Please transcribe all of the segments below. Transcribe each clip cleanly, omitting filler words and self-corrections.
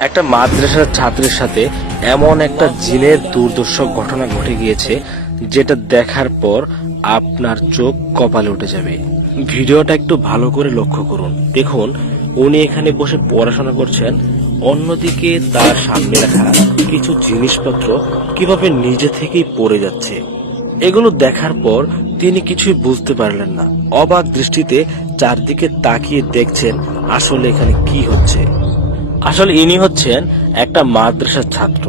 একটা মাদ্রাসার ছাত্রের সাথে এমন একটা জিনের দুর্দর্শ ঘটনা ঘটে গিয়েছে যেটা দেখার পর আপনার চোখ কপালে উঠে যাবে। ভিডিওটা একটু ভালো করে লক্ষ্য করুন। দেখুন, উনি এখানে বসে পড়াশোনা করছেন, অন্যদিকে তার সামনে রাখা কিছু জিনিসপত্র কিভাবে নিজে থেকেই পড়ে যাচ্ছে। এগুলো দেখার পর তিনি কিছুই বুঝতে পারলেন না। অবাক দৃষ্টিতে চারদিকে তাকিয়ে দেখছেন আসলে এখানে কি হচ্ছে। আসলে ইনি হচ্ছেন একটা মাদ্রাসার ছাত্র।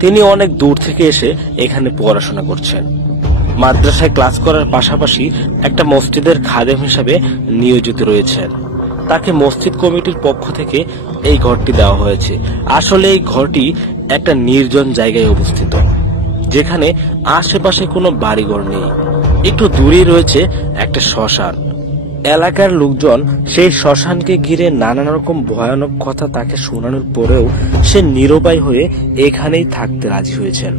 তিনি অনেক দূর থেকে এসে এখানে পড়াশোনা করছেন। মাদ্রাসায় ক্লাস করার পাশাপাশি একটা মসজিদের খাদেম হিসাবে নিয়োজিত রয়েছেন। তাকে মসজিদ কমিটির পক্ষ থেকে এই ঘরটি দেওয়া হয়েছে। আসলে এই ঘরটি একটা নির্জন জায়গায় অবস্থিত, যেখানে আশেপাশে কোনো বাড়িঘর নেই। একটু দূরেই রয়েছে একটা শ্মশান। এলাকার লোকজন সেই শ্মশানকে ঘিরে নানান রকম ভয়ানক কথা তাকে শোনানোর পরেও সে নিরুপায় হয়ে এখানেই থাকতে রাজি হয়েছেন।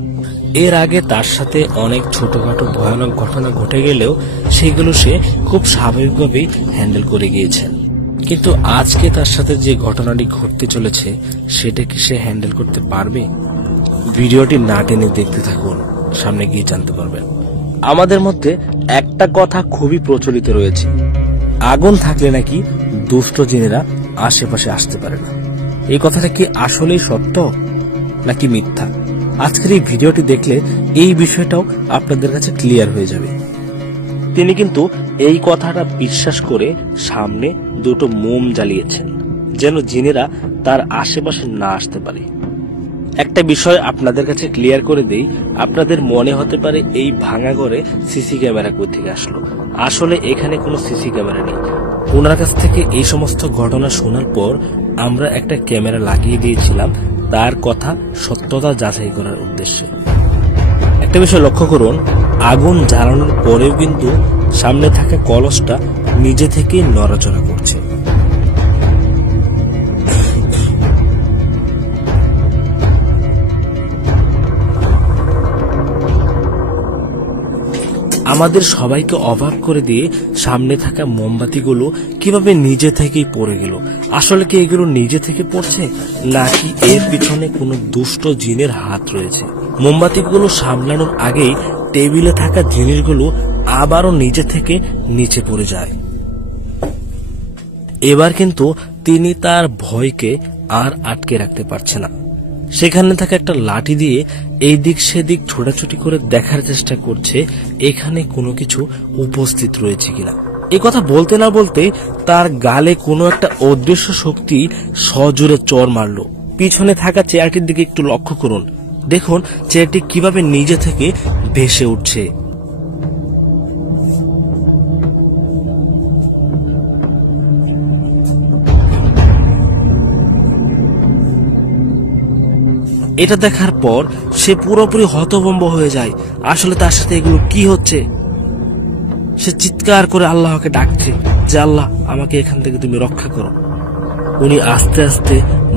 এর আগে তার সাথে অনেক ছোটখাটো ভয়ানক ঘটনা ঘটে গেলেও সেগুলো সে খুব স্বাভাবিকভাবেই হ্যান্ডেল করে গিয়েছেন। কিন্তু আজকে তার সাথে যে ঘটনাটি ঘটতে চলেছে সেটা কি সে হ্যান্ডেল করতে পারবে? ভিডিওটি না টেনে দেখতে থাকুন, সামনে গিয়ে জানতে পারবেন। আমাদের মধ্যে একটা কথা খুবই প্রচলিত রয়েছে, আগুন থাকলে নাকি দুষ্ট জিনেরা আশেপাশে আসতে পারে না। এই কথাটা কি আসলেই সত্য নাকি মিথ্যা? আজকের এই ভিডিওটি দেখলে এই বিষয়টাও আপনাদের কাছে ক্লিয়ার হয়ে যাবে। তিনি কিন্তু এই কথাটা বিশ্বাস করে সামনে দুটো মোম জ্বালিয়েছেন, যেন জিনেরা তার আশেপাশে না আসতে পারে। একটা বিষয় আপনাদের কাছে ক্লিয়ার করে দেই, আপনাদের মনে হতে পারে এই ভাঙা ঘরে সিসি ক্যামেরা কোথা থেকে আসলো। আসলে এখানে কোনো সিসি ক্যামেরা নেই। ওনার কাছ থেকে এই সমস্ত ঘটনা শোনার পর আমরা একটা ক্যামেরা লাগিয়ে দিয়েছিলাম তার কথা সত্যতা যাচাই করার উদ্দেশ্যে। একটা বিষয় লক্ষ্য করুন, আগুন জ্বালানোর পরেও কিন্তু সামনে থাকা কলসটা নিজে থেকেই নড়াচড়া করছে। আমাদের সবাইকে অবাক করে দিয়ে সামনে থাকা মোমবাতিগুলো কিভাবে নিজে থেকেই পড়ে গেল। আসলে কি এগুলো নিজে থেকে পড়ছে নাকি এর পিছনে কোনো দুষ্ট জিনের হাত রয়েছে? মোমবাতিগুলো সামলানোর আগেই টেবিলে থাকা জিনিসগুলো আবারও নিজে থেকে নিচে পড়ে যায়। এবার কিন্তু তিনি তার ভয়কে আর আটকে রাখতে পারছে না। সেখানে থাকা একটা লাঠি দিয়ে এই দিক সেদিক ছোটাছুটি করে দেখার চেষ্টা করছে এখানে কোনো কিছু উপস্থিত রয়েছে কিনা। এই কথা বলতে না বলতে তার গালে কোনো একটা অদৃশ্য শক্তি সজোরে চড় মারলো। পিছনে থাকা চেয়ারটির দিকে একটু লক্ষ্য করুন, দেখুন চেয়ারটি কিভাবে নিজে থেকে ভেসে উঠছে। এটা দেখার পর সে পুরোপুরি হতভম্ব হয়ে যায়। আসলে তার সাথে এগুলো কি হচ্ছে? সে চিৎকার করে আল্লাহকে ডাকছে যে আল্লাহ, আমাকে এখান থেকে তুমি রক্ষা করো। উনি আস্তে আস্তে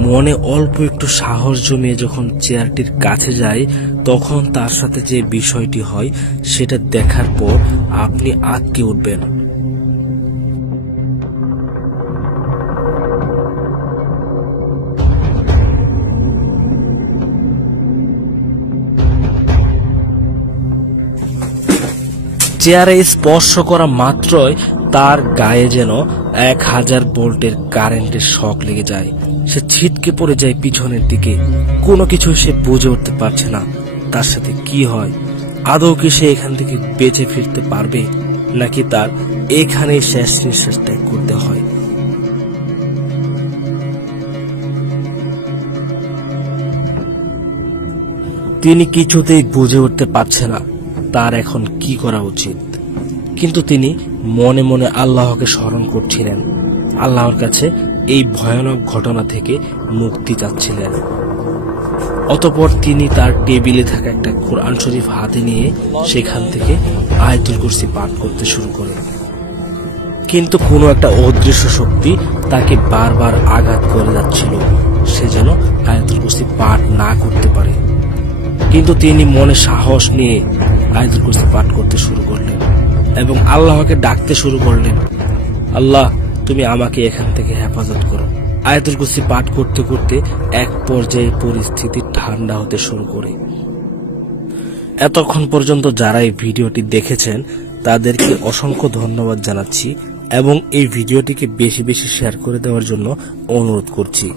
মনে অল্প একটু সাহস জমিয়ে যখন চেয়ারটির কাছে যায়, তখন তার সাথে যে বিষয়টি হয় সেটা দেখার পর আপনি আঁতকে উঠবেন। চেয়ারে স্পর্শ করা মাত্রই তার গায়ে যেন 1000 ভোল্টের কারেন্টের শক লেগে যায়। সে ছিটকে পড়ে যায় পিছনের দিকে। কোনো কিছু সে বুঝে উঠতে পারছে না তার সাথে কি হয়। আদৌ কি সে এখান থেকে বেঁচে ফিরতে পারবে নাকি তার এখানেই শেষ নিঃশ্বাস ত্যাগ করতে হয়? তিনি কিছুতেই বুঝে উঠতে পারছে না তার এখন কি করা উচিত। কিন্তু তিনি মনে মনে আল্লাহকে স্মরণ করছিলেন, আল্লাহর কাছে এই ভয়ানক ঘটনা থেকে মুক্তি চাচ্ছিলেন। অতঃপর তিনি তার টেবিলে থাকা একটা কোরআন শরীফ হাতে নিয়ে সেখান থেকে আয়াতুল কুরসি পাঠ করতে শুরু করেন। কিন্তু কোনো একটা অদৃশ্য শক্তি তাকে বারবার আঘাত করে যাচ্ছিল, সে যেন আয়াতুল কুরসি পাঠ না করতে পারে। কিন্তু তিনি মনে সাহস নিয়ে আয়াতুল কুরসি পাঠ করতে শুরু করলেন এবং আল্লাহকে ডাকতে শুরু করলেন, আল্লাহ, তুমি আমাকে এখান থেকে হেফাজত করো। আয়াতুল কুরসি পাঠ করতে করতে এক পর্যায়ে পরিস্থিতি ঠান্ডা হতে শুরু করে। এতক্ষণ পর্যন্ত যারা এই ভিডিওটি দেখেছেন তাদেরকে অসংখ্য ধন্যবাদ জানাচ্ছি এবং এই ভিডিওটিকে বেশি বেশি শেয়ার করে দেওয়ার জন্য অনুরোধ করছি।